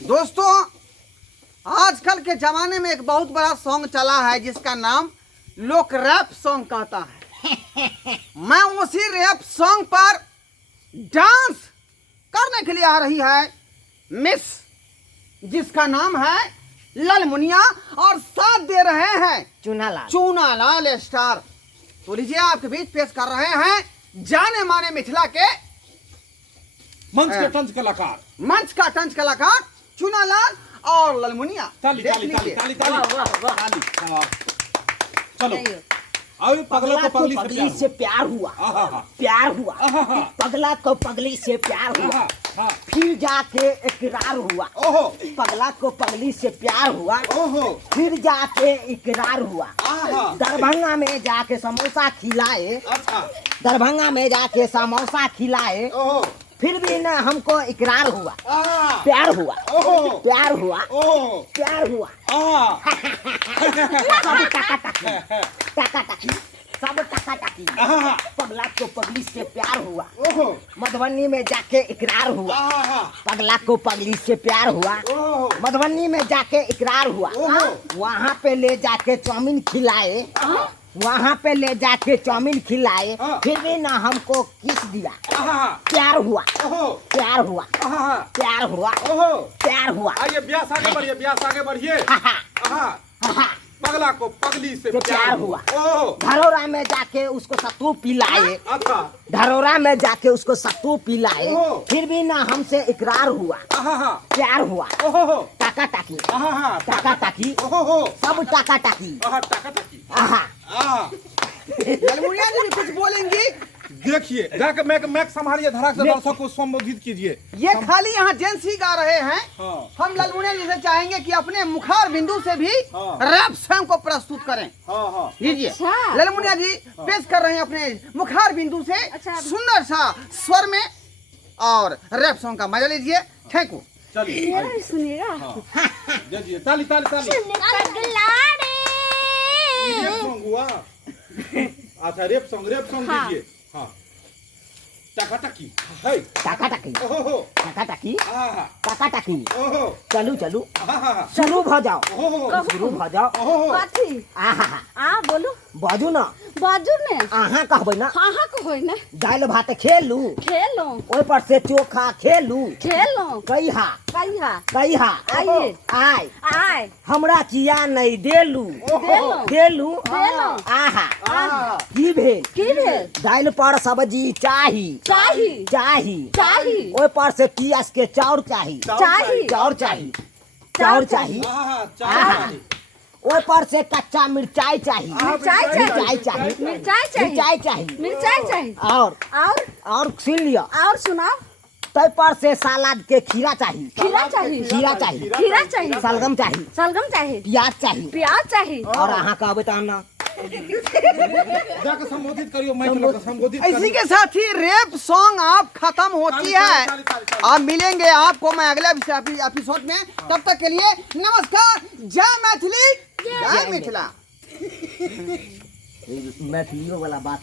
दोस्तों, आजकल के ज़माने में एक बहुत बड़ा सॉन्ग चला है जिसका नाम लोग रैप सॉन्ग कहता है। मैं उसी रैप सॉन्ग पर डांस करने के लिए आ रही है मिस, जिसका नाम है ललमुनिया, और साथ दे रहे हैं चूनालाल स्टार। तो लीजिए आपके बीच पेश कर रहे हैं जाने माने मिथिला के मंच का तंज कलाकार चूनालाल और ललमुनिया। ताली ताली ताली ताली ताली। चलो अभी पगला को पगली से प्यार हुआ, पगला को पगली से प्यार हुआ, फिर जाके इकरार हुआ। पगला को पगली से प्यार हुआ, फिर जाके इकरार हुआ। दरभंगा में जाके समोसा खिलाए, दरभंगा में जाके समोसा खिलाए, फिर भी न हमको इकरार हुआ। प्यार हुआ, प्यार हुआ, प्यार हुआ। सब टाका-टाकी, सब टाका-टाकी। पगला को पगली से प्यार हुआ, मधुबनी में जाके इकरार हुआ। पगला को पगली से प्यार हुआ, मधुबनी में जाके इकरार हुआ। वहाँ पे ले जाके चाउमीन खिलाए, वहाँ पे ले जाके चाउमीन खिलाए, फिर भी ना हमको किस दिया। प्यार हुआ, प्यार हुआ, प्यार हुआ, प्यार हुआ। आइए ब्यास आगे बढ़िए। पगला को पगली से प्यार हुआ। धरोरा में जाके उसको सत्तू पिलाए, धरोरा में जाके उसको सत्तू पिलाए, फिर भी ना हमसे इकरार हुआ। प्यार हुआ। टाका टाकी, टाका टाकी, सब टाका टाकी। ललमुनिया जी भी कुछ बोलेंगी। देखिए जाके मैक संभालिए, धड़ाक से दर्शक को संबोधित कीजिए। ये खाली यहाँ जेंट्स ही गा रहे हैं। हम ललमुनिया जी से चाहेंगे कि अपने मुखार बिंदु से भी रैप सॉन्ग को प्रस्तुत करें। लीजिए ललमुनिया जी पेश कर रहे हैं अपने मुखार बिंदु से सुंदर सा स्वर में, और रैप सॉन्ग का मजा लीजिए। Thank you. चलिए सुनिएगा। ताली ताली ताली। रेप सॉन्ग हुआ। अच्छा रेप सॉन्ग दीजिए। हाँ टाका टाकी है, टाका टाकी, टाका टाकी, हाँ टाका टाकी। ओहो चलू चलू हाँ शुरू हो जाओ, ओहो शुरू हो जाओ। कथी आ बोलू बाजू ना, बाजू ने अहाँ कहबै ना। हाँ को होय ने दाल भात खेलू, खेलो ओहि पर से चोखा खेलू। खेलो कहिहा कहिया कहिहा आइए आय आय हमरा किया नहीं देलू, देलो देलू। देलो आहा आहा की भेल, की भेल दाल पर सब्जी चाही, चाही चाही, चाही ओहि पर से पियाज के चाउर चाही, चाही चाउर चाही, चाउर चाही। हाँ ओहि पर से कच्चा मिर्चाई चाही, मिर्चाई चाहिए मिर्चाई चाही, मिर्चाई चाहिए मिर्चाई चाही। मिर्चाई चाहिए और सुन लिया, और सुनाओ तै पर से सलाद के खीरा चाही, खीरा चाहिए खीरा चाही, खीरा चाहिए सलगम चाही, सलगम चाहिए प्याज चाही। प्याज चाहिए और अहाँ कहबै त ना जाके संबोधित करियो, मैं लोग संबोधित इसी के साथ ही रैप सॉन्ग आप खत्म होती है। आप मिलेंगे आपको मैं अगले एपिसोड में। तब तक के लिए नमस्कार। जय मैथिली, जय मिथिला। मैथिलियों वाला बात